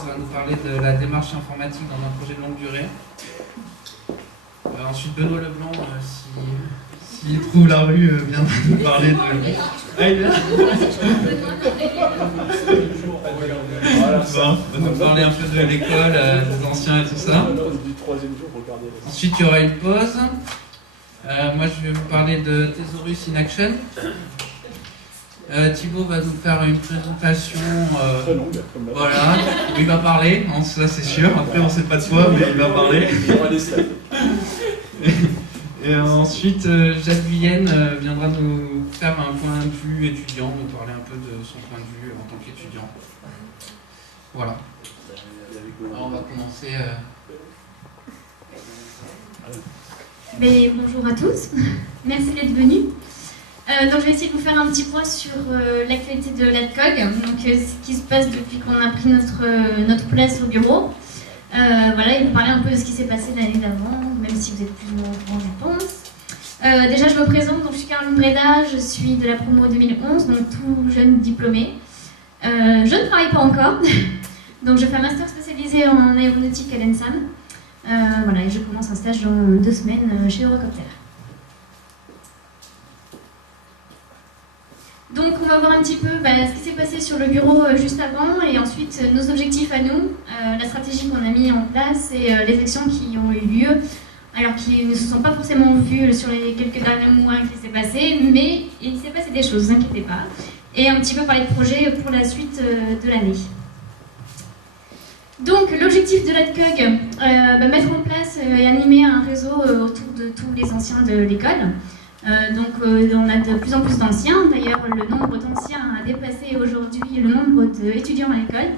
Françoise va nous parler de la démarche informatique dans un projet de longue durée. Ensuite, Benoît Leblanc, s'il trouve la rue, viendra nous parler de... Ah, il est là. Va nous parler un peu de l'école, des anciens et tout ça. Ensuite, il y aura une pause. Moi, je vais vous parler de Thesaurus in Action. Thibaut va nous faire une présentation, voilà, où il va parler, ça c'est sûr, après on sait pas de quoi, mais il va parler. Et ensuite, Jacques Villene viendra nous faire un point de vue étudiant, nous parler un peu de son point de vue en tant qu'étudiant. Voilà. Alors on va commencer... Mais bonjour à tous, merci d'être venus. Donc je vais essayer de vous faire un petit point sur l'actualité de l'ADCOG, donc ce qui se passe depuis qu'on a pris notre place au bureau. Voilà, et vous parler un peu de ce qui s'est passé l'année d'avant, même si vous êtes plus ou moins au courant, je pense. Déjà je me présente, donc je suis Caroline Breda, je suis de la promo 2011, donc tout jeune diplômé. Je ne travaille pas encore, donc je fais un master spécialisé en aéronautique à l'ENSAM. Voilà, et je commence un stage dans 2 semaines chez Eurocopter. Donc on va voir un petit peu ce qui s'est passé sur le bureau juste avant et ensuite nos objectifs à nous, la stratégie qu'on a mis en place et les actions qui ont eu lieu, alors qui ne se sont pas forcément vues sur les quelques derniers mois qui s'est passé, mais il s'est passé des choses, ne vous inquiétez pas. Et un petit peu parler de projets pour la suite de l'année. Donc l'objectif de l'ADCOG, mettre en place et animer un réseau autour de tous les anciens de l'école. Donc on a de plus en plus d'anciens, d'ailleurs le nombre d'anciens a dépassé aujourd'hui le nombre d'étudiants à l'école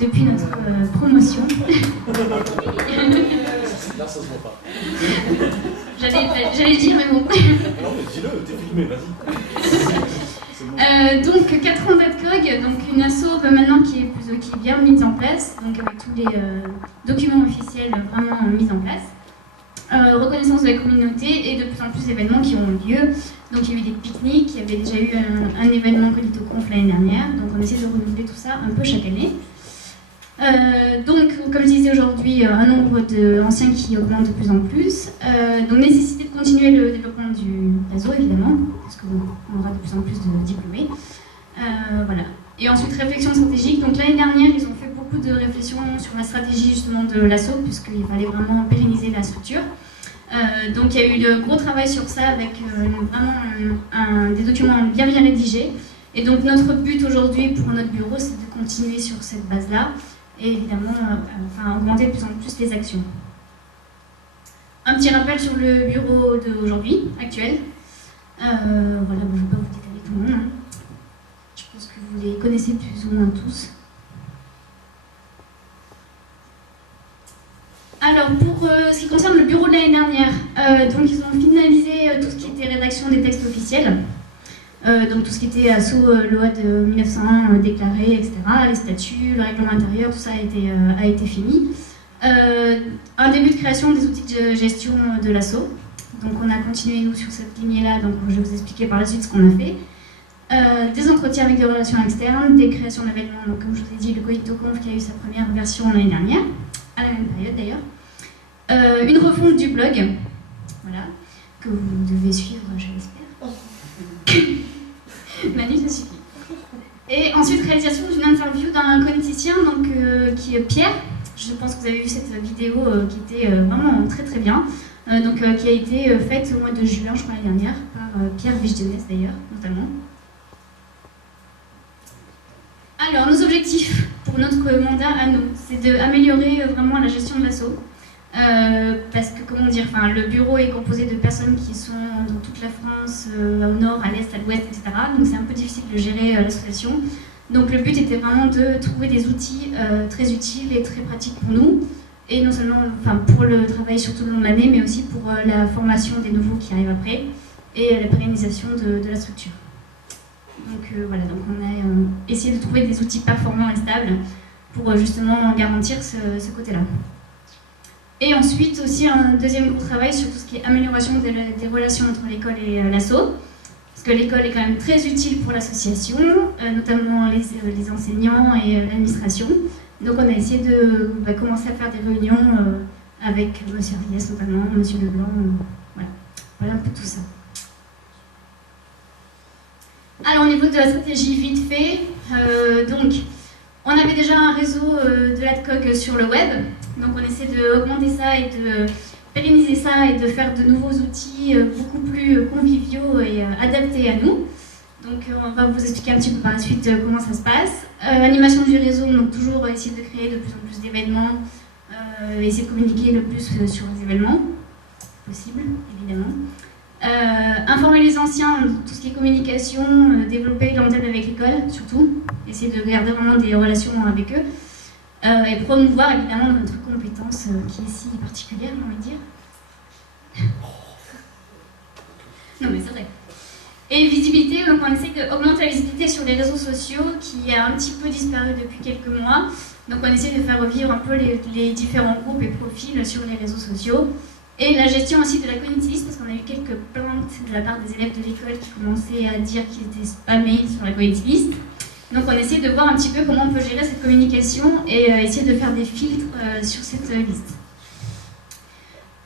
depuis notre promotion. Là ça se voit pas. J'allais le dire mais bon. Non mais dis-le, t'es filmé, vas-y. Donc 4 ans d'ADCOG, donc une asso maintenant qui est bien mise en place, donc avec tous les documents officiels vraiment mis en place. Reconnaissance de la communauté et de plus en plus d'événements qui ont eu lieu. Donc il y a eu des pique-niques, il y avait déjà eu un événement CognitoConf l'année dernière, donc on essaie de renouveler tout ça un peu chaque année. Donc comme je disais aujourd'hui, un nombre d'anciens qui augmente de plus en plus. Donc nécessité de continuer le développement du réseau évidemment, parce qu'on aura de plus en plus de diplômés. Voilà. Et ensuite réflexion stratégique. Donc l'année dernière ils ont fait beaucoup de réflexions sur la stratégie justement de l'asso, puisqu'il fallait vraiment pérenniser la structure. Donc il y a eu de gros travail sur ça avec vraiment des documents bien rédigés. Et donc notre but aujourd'hui pour notre bureau, c'est de continuer sur cette base-là et évidemment augmenter de plus en plus les actions. Un petit rappel sur le bureau d'aujourd'hui, actuel. Voilà, je ne vais pas vous détailler tout le monde. Hein. Je pense que vous les connaissez plus ou moins tous. Alors, pour ce qui concerne le bureau de l'année dernière, donc ils ont finalisé tout ce qui était rédaction des textes officiels, donc tout ce qui était asso loi de 1901 déclarée, etc., les statuts, le règlement intérieur, tout ça a été fini. Un début de création des outils de gestion de l'asso, donc on a continué nous sur cette lignée-là, donc je vais vous expliquer par la suite ce qu'on a fait. Des entretiens avec des relations externes, des créations d'événements, donc comme je vous ai dit, le CognitoConf qui a eu sa première version l'année dernière, à la même période d'ailleurs. Une refonte du blog, voilà, que vous devez suivre, je l'espère. Manu, ça suffit. Et ensuite, réalisation d'une interview d'un cogniticien, donc, qui est Pierre. Je pense que vous avez vu cette vidéo qui était vraiment très très bien, qui a été faite au mois de juin, je crois, l'année dernière, par Pierre Vigenes d'ailleurs, notamment. Alors, nos objectifs pour notre mandat à nous, c'est d'améliorer vraiment la gestion de l'asso. Parce que, comment dire, le bureau est composé de personnes qui sont dans toute la France, au nord, à l'est, à l'ouest, etc. Donc c'est un peu difficile de gérer l'association. Donc le but était vraiment de trouver des outils très utiles et très pratiques pour nous. Et non seulement pour le travail sur tout le long de l'année, mais aussi pour la formation des nouveaux qui arrivent après et la pérennisation de la structure. Donc voilà, donc on a essayé de trouver des outils performants et stables pour justement garantir ce côté-là. Et ensuite aussi un deuxième gros travail sur tout ce qui est amélioration des relations entre l'école et l'asso, parce que l'école est quand même très utile pour l'association, notamment les enseignants et l'administration, Donc on a essayé de commencer à faire des réunions avec M. Ariès notamment, M. Leblanc, voilà un peu tout ça. Alors au niveau de la stratégie, vite fait, donc on avait déjà un réseau de l'ADCOG sur le web, donc on essaie d'augmenter ça et de pérenniser ça et de faire de nouveaux outils beaucoup plus conviviaux et adaptés à nous. Donc on va vous expliquer un petit peu par la suite comment ça se passe. Animation du réseau, donc toujours essayer de créer de plus en plus d'événements, essayer de communiquer le plus sur les événements possible, évidemment. Informer les anciens, tout ce qui est communication, développer l'antenne avec l'école, surtout, essayer de garder vraiment des relations avec eux, et promouvoir évidemment notre compétence qui est si particulière, j'ai envie de dire. Non mais c'est vrai. Et visibilité, donc on essaie d'augmenter la visibilité sur les réseaux sociaux qui a un petit peu disparu depuis quelques mois. Donc on essaie de faire revivre un peu les différents groupes et profils sur les réseaux sociaux. Et la gestion aussi de la community list, parce qu'on a eu quelques plaintes de la part des élèves de l'école qui commençaient à dire qu'ils étaient spammés sur la community list. Donc on essaie de voir un petit peu comment on peut gérer cette communication et essayer de faire des filtres sur cette liste.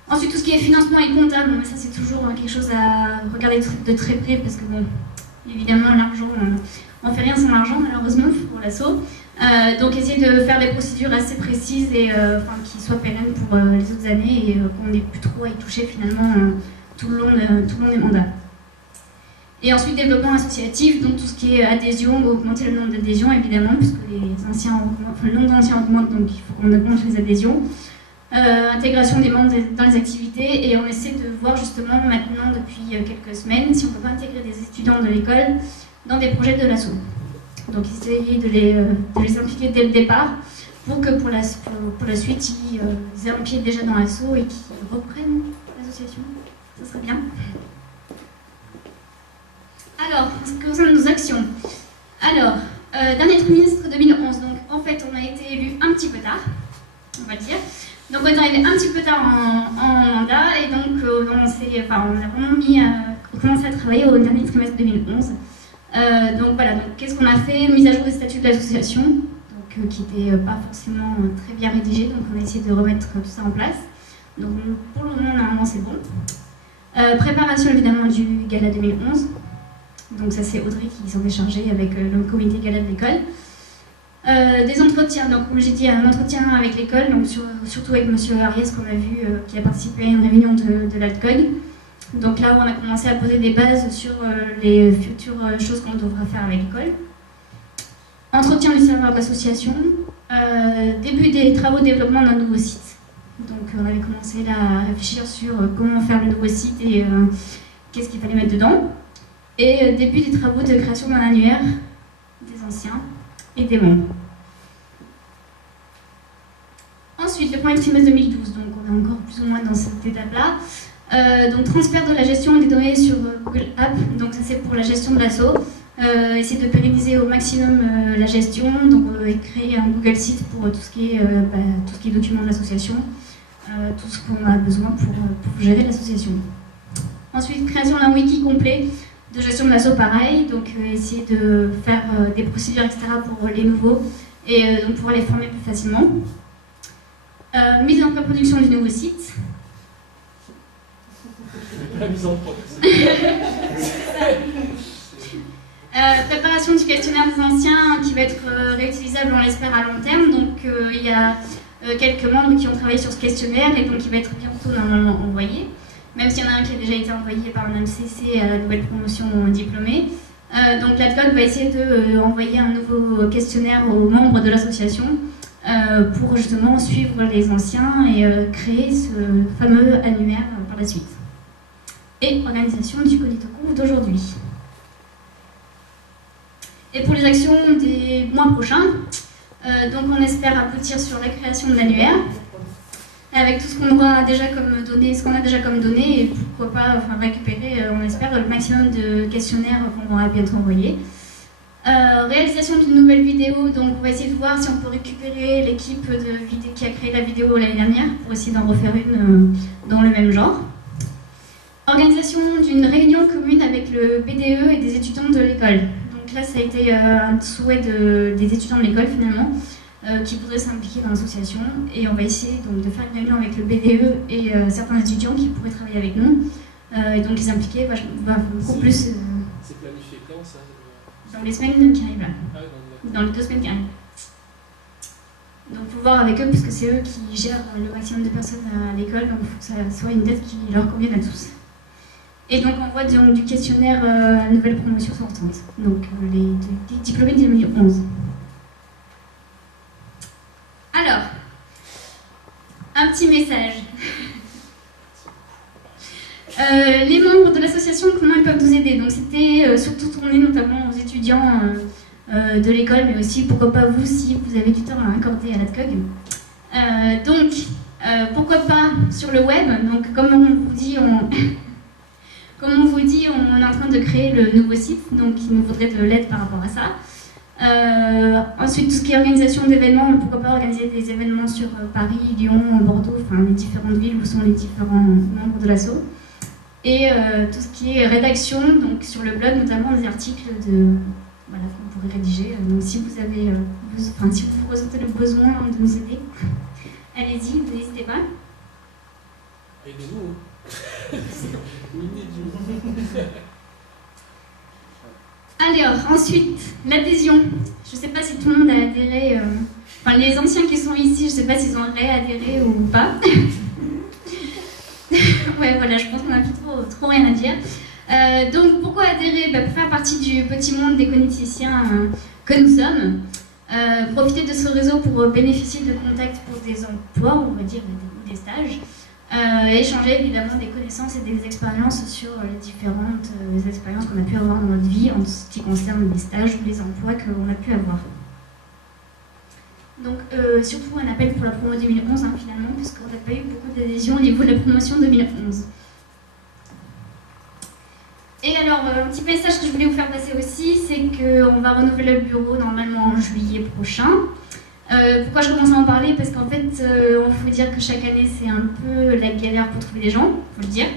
Ensuite, tout ce qui est financement et comptable, ça c'est toujours quelque chose à regarder de très près parce que bon, évidemment l'argent, on fait rien sans l'argent malheureusement pour l'asso. Donc essayer de faire des procédures assez précises et qui soient pérennes pour les autres années et qu'on n'ait plus trop à y toucher finalement tout le long des mandats. Et ensuite développement associatif, donc tout ce qui est adhésion, augmenter le nombre d'adhésions évidemment puisque le nombre d'anciens augmente, donc il faut qu'on augmente les adhésions. Intégration des membres dans les activités et on essaie de voir justement maintenant depuis quelques semaines si on ne peut pas intégrer des étudiants de l'école dans des projets de l'asso. Donc essayer de les impliquer dès le départ pour que pour la suite ils aient un pied déjà dans l'asso et qu'ils reprennent l'association. Ça serait bien. Alors, en ce qui concerne nos actions. Alors, dernier trimestre 2011, donc en fait on a été élu un petit peu tard, on va le dire. Donc on est arrivé un petit peu tard en mandat et donc on a vraiment commencé à travailler au dernier trimestre 2011. Donc voilà, donc qu'est-ce qu'on a fait? Mise à jour des statuts de l'association, qui n'étaient pas forcément très bien rédigés, donc on a essayé de remettre tout ça en place. Donc pour le moment, normalement c'est bon. Préparation évidemment du gala 2011. Donc ça c'est Audrey qui s'en est chargée avec le comité gala de l'école. Des entretiens, donc comme j'ai dit, un entretien avec l'école, donc surtout avec M. Ariès qu'on a vu, qui a participé à une réunion de l'ADCOG. Donc là où on a commencé à poser des bases sur les futures choses qu'on devra faire avec l'école. Entretien du serveur de l'association. Début des travaux de développement d'un nouveau site. Donc on avait commencé là à réfléchir sur comment faire le nouveau site et qu'est-ce qu'il fallait mettre dedans. Et début des travaux de création d'un annuaire des anciens et des membres. Ensuite, le premier trimestre 2012, donc on est encore plus ou moins dans cette étape-là. Donc transfert de la gestion des données sur Google Apps, donc ça c'est pour la gestion de l'asso. Essayer de pérenniser au maximum la gestion, donc créer un Google Site pour tout ce qui est documents de l'association, tout ce qu'on a besoin pour gérer l'association. Ensuite, création d'un wiki complet de gestion de l'asso pareil, donc essayer de faire des procédures etc. pour les nouveaux et donc pouvoir les former plus facilement. Mise en pré-production du nouveau site. La mise en production. Préparation du questionnaire des anciens qui va être réutilisable, on l'espère, à long terme. Donc il y a quelques membres qui ont travaillé sur ce questionnaire et donc il va être bientôt normalement envoyé. Même s'il y en a un qui a déjà été envoyé par un MCC à la nouvelle promotion diplômée. Donc l'ADCOG va essayer d'envoyer un nouveau questionnaire aux membres de l'association pour justement suivre les anciens et créer ce fameux annuaire par la suite. Et organisation du Conitoconf d'aujourd'hui. Et pour les actions des mois prochains, donc on espère aboutir sur la création de l'annuaire, avec tout ce qu'on aura déjà comme données, ce qu'on a déjà comme données, et pourquoi pas récupérer, on espère, le maximum de questionnaires qu'on aura bientôt envoyés. Réalisation d'une nouvelle vidéo, donc on va essayer de voir si on peut récupérer l'équipe qui a créé la vidéo l'année dernière, pour essayer d'en refaire une dans le même genre. Organisation d'une réunion commune avec le BDE et des étudiants de l'école. Donc là, ça a été un souhait des étudiants de l'école finalement, qui voudraient s'impliquer dans l'association. Et on va essayer donc, de faire une réunion avec le BDE et certains étudiants qui pourraient travailler avec nous. Et donc les impliquer beaucoup plus C'est planifié quand ça? dans les semaines qui arrivent là. Ah oui, Dans les 2 semaines qui arrivent. Donc il faut voir avec eux, puisque c'est eux qui gèrent le maximum de personnes à l'école, donc il faut que ça soit une date qui leur convienne à tous. Et donc on voit donc, du questionnaire nouvelle promotion sortante, donc les diplômés de 2011. Alors, un petit message. Les membres de l'association, comment ils peuvent nous aider? Donc c'était surtout tourné notamment aux étudiants de l'école, mais aussi pourquoi pas vous si vous avez du temps à accorder à l'ADCOG. Donc pourquoi pas sur le web. Donc comme on vous dit, on est en train de créer le nouveau site, donc il nous faudrait de l'aide par rapport à ça. Ensuite, tout ce qui est organisation d'événements, pourquoi pas organiser des événements sur Paris, Lyon, Bordeaux, enfin les différentes villes où sont les différents membres de l'asso. Et tout ce qui est rédaction, donc sur le blog, notamment des articles voilà, qu'on pourrait rédiger. Donc si vous avez si vous ressentez le besoin de nous aider, allez-y, n'hésitez pas. Aidez-nous. Alors, ensuite, l'adhésion. Je ne sais pas si tout le monde a adhéré. Enfin, les anciens qui sont ici, je ne sais pas s'ils ont réadhéré ou pas. Ouais, voilà, je pense qu'on n'a plus trop rien à dire. Donc, pourquoi adhérer? Pour faire partie du petit monde des cognéticiens que nous sommes. Profiter de ce réseau pour bénéficier de contacts pour des emplois, on va dire, ou des stages. Échanger évidemment des connaissances et des expériences sur les différentes expériences qu'on a pu avoir dans notre vie en ce qui concerne les stages ou les emplois qu'on a pu avoir. Donc surtout un appel pour la promo 2011 finalement, puisqu'on n'a pas eu beaucoup d'adhésions au niveau de la promotion 2011. Et alors, un petit message que je voulais vous faire passer aussi, c'est qu'on va renouveler le bureau normalement en juillet prochain. Pourquoi je commence à en parler? Parce qu'en fait, on faut dire que chaque année, c'est un peu la galère pour trouver des gens, il faut le dire.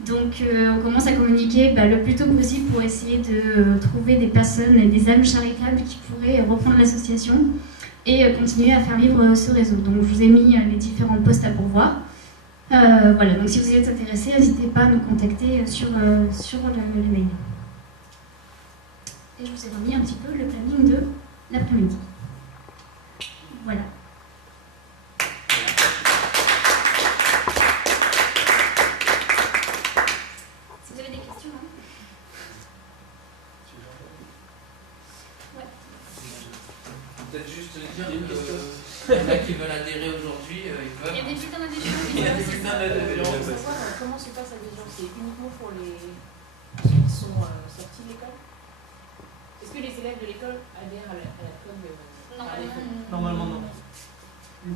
Donc, on commence à communiquer le plus tôt possible pour essayer de trouver des personnes, des âmes charitables qui pourraient reprendre l'association et continuer à faire vivre ce réseau. Donc, je vous ai mis les différents postes à pourvoir. Voilà, donc si vous êtes intéressés, n'hésitez pas à nous contacter sur le mail. Et je vous ai remis un petit peu le planning de l'après-midi. Voilà. Si vous avez des questions, hein. Ouais. Peut-être juste dire qu'il y en a qui veulent adhérer aujourd'hui, ils peuvent. Il y a des bulletins d'adhésion. Il y a des bulletins d'adhésion. Comment se passe l'adhésion? C'est uniquement pour ceux qui sont sortis de l'école? Est-ce que les élèves de l'école adhèrent à la COG? Normalement, non. Mais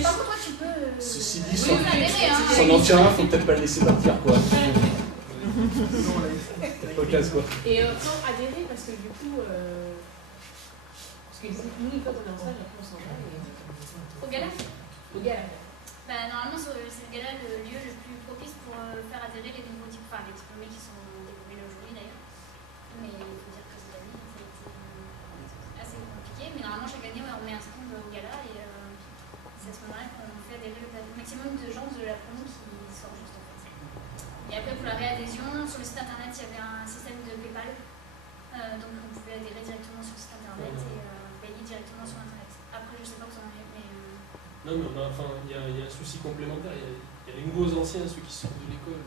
par contre, toi, tu peux. Ceci dit, Oui, adhérer, hein. s'en en tient un, faut peut-être pas le laisser partir, quoi. Peut-être pas classe, quoi. Et quand adhérer, parce que du coup, parce que nous, quand on est en stage, après on s'en va. Au gala? Au gala. Normalement, c'est le gala le lieu le plus propice pour faire adhérer les nouveaux diplômés, les diplômés qui sont développés aujourd'hui d'ailleurs. Mais il faut dire que cette année, ça a été assez compliqué. Mais normalement, chaque année, on met un stand au gala et c'est à ce moment-là qu'on fait adhérer le maximum de gens de la promo qui sortent juste en fait. Et après, pour la réadhésion, sur le site internet, il y avait un système de PayPal. Donc, on pouvait adhérer directement sur le site internet et payer directement sur internet. Après, je sais pas où ça en est, mais. Non, mais il y a un souci complémentaire. Il y a les nouveaux anciens, ceux qui sortent de l'école.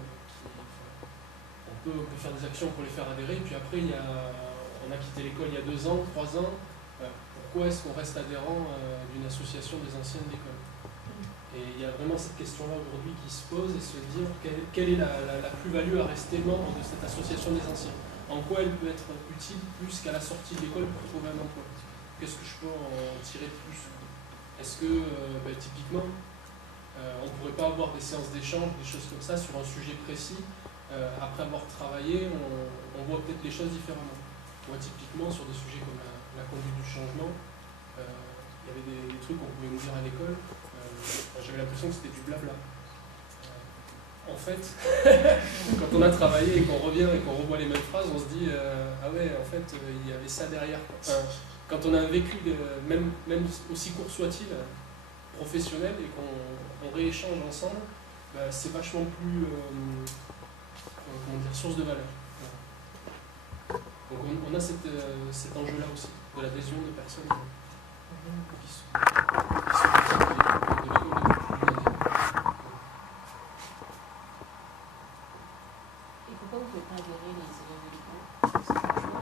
On peut faire des actions pour les faire adhérer. Puis après, on a quitté l'école il y a 2 ans, 3 ans. Pourquoi est-ce qu'on reste adhérent d'une association des anciens de l'école? Et il y a vraiment cette question-là aujourd'hui qui se pose et se dire quelle est la plus-value à rester membre de cette association des anciens? En quoi elle peut être utile plus qu'à la sortie de l'école pour trouver un emploi? Qu'est-ce que je peux en tirer de plus? Est-ce que, typiquement, on ne pourrait pas avoir des séances d'échange, des choses comme ça, sur un sujet précis? Après avoir travaillé, on voit peut-être les choses différemment. Moi, typiquement, sur des sujets comme la conduite du changement, il y avait des trucs qu'on pouvait nous dire à l'école. J'avais l'impression que c'était du blabla. En fait, quand on a travaillé et qu'on revient et qu'on revoit les mêmes phrases, on se dit ah ouais, en fait, il y avait ça derrière, quoi. quand on a un vécu, même aussi court soit-il, professionnel, et qu'on rééchange ensemble, bah, c'est vachement plus comment dire, source de valeur. Voilà. Donc on a cet enjeu-là aussi, de l'adhésion de personnes qui sont de l'école depuis plus d'une année. Et pourquoi vous ne pouvez pas adhérer les élèves de l'école? C'est pas le choix.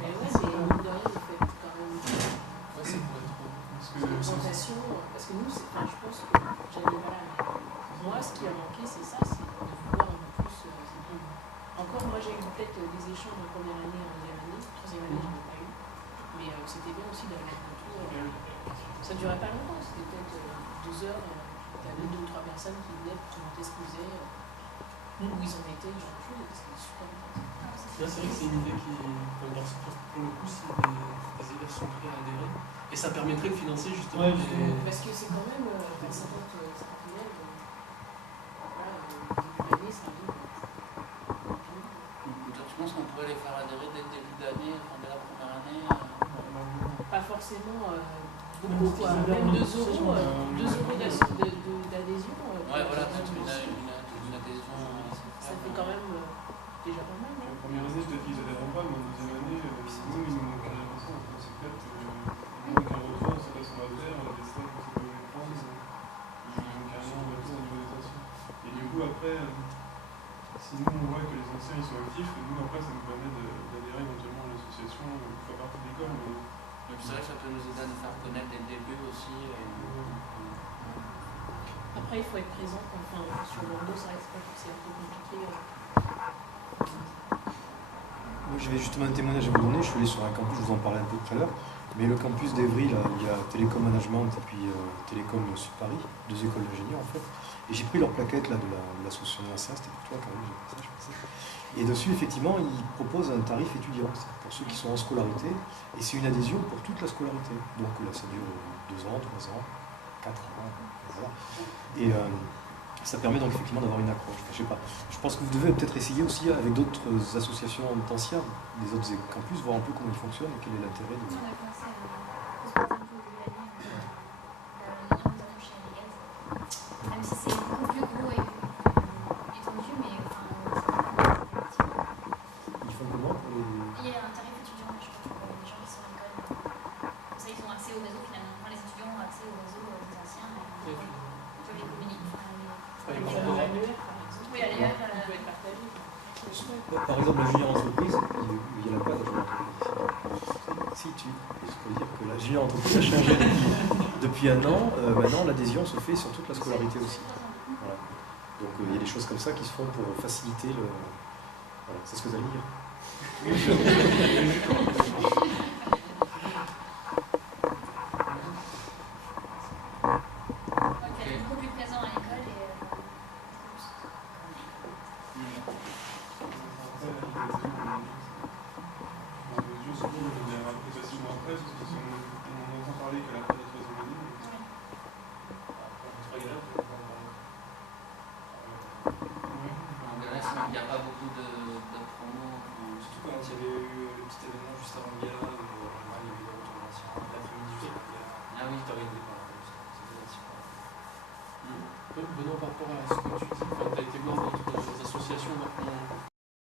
Mais ouais, mais mine de rien, vous faites quand même Ouais, c'est pour être. une augmentation. Parce que nous, enfin, je pense que j'avais voilà. Moi, ce qui a manqué, c'est ça, c'est de vouloir un peu plus. Encore, moi, j'ai eu peut-être des échanges en première année, en deuxième année, troisième année, je n'en ai pas eu. Mais c'était bien aussi d'avoir un retour. Ça ne durait pas longtemps, c'était peut-être 2 heures. Tu avais 2 ou 3 personnes qui venaient pour te demander ce qu'ils faisaient, où ils en étaient, ce genre de choses, et c'était super intéressant. Là, c'est vrai que c'est une idée qui, pour le coup, si les élèves sont prêts à adhérer, et ça permettrait de financer justement Parce que c'est quand même 50 élèves, voilà, début d'année, ça arrive. Je pense qu'on pourrait les faire adhérer dès le début d'année, enfin dès la première année. Pas forcément beaucoup, quoi. Même 2 euros d'adhésion. Ouais, voilà, peut-être une adhésion. Ça fait quand même déjà pas mal. En première année, peut-être qu'ils n'adhéreront pas, mais en deuxième année, nous, il nous manque un élément. C'est peut-être il manque un retour, on ne sait pas ce qu'on va faire, on a des stages qu'on sait pas où les prendre, il manque carrément un retour au niveau des anciens. Et du coup, après, si nous on voit que les anciens ils sont actifs, nous après ça nous permet d'adhérer éventuellement à l'association, faire partie de l'école. Donc c'est vrai que ça peut nous aider à nous faire connaître dès le début aussi. Après, il faut être présent. Enfin, sur Bordeaux, c'est vrai que c'est un peu compliqué. Moi, j'avais justement un témoignage à vous donner. Je suis allé sur un campus, je vous en parlais un peu tout à l'heure. Mais le campus d'Evry, là, il y a Télécom Management et puis Télécom Sud Paris, 2 écoles d'ingénieurs en fait. Et j'ai pris leur plaquette là, de l'association NASA, c'était pour toi quand même, j'ai pris ça, je pensais. Et dessus, effectivement, ils proposent un tarif étudiant, pour ceux qui sont en scolarité. Et c'est une adhésion pour toute la scolarité. Donc là, ça dure 2 ans, 3 ans, 4 ans, voilà. Et ça permet donc effectivement d'avoir une accroche. Enfin, je sais pas. Je pense que vous devez peut-être essayer aussi avec d'autres associations d'anciens, des autres campus, voir un peu comment ils fonctionnent et quel est l'intérêt de... On a commencé à poser un peu de l'année, notamment chez Legaz, même si c'est beaucoup plus gros et étendu, mais Ils font comment pour les... il y a un tarif étudiant, je crois, pour les gens qui sont à l'école. Comme ça, ils ont accès au réseau finalement. Enfin, les étudiants ont accès au réseau des anciens. Ils peuvent les communiquer. Oui, à l'ER, on peut être partagé. Par exemple, la junior entreprise, il n'y en a pas de junior entreprise. Si, je peux dire que la junior entreprise a changé depuis 1 an. Maintenant, l'adhésion se fait sur toute la scolarité aussi. Voilà. Donc, il y a des choses comme ça qui se font pour faciliter le... Voilà, c'est ce que vous allez dire. Elle est beaucoup plus présent à l'école et On entend parler qu'à la fin de la troisième année. Après, on est 3 élèves, En Grèce, il n'y a pas beaucoup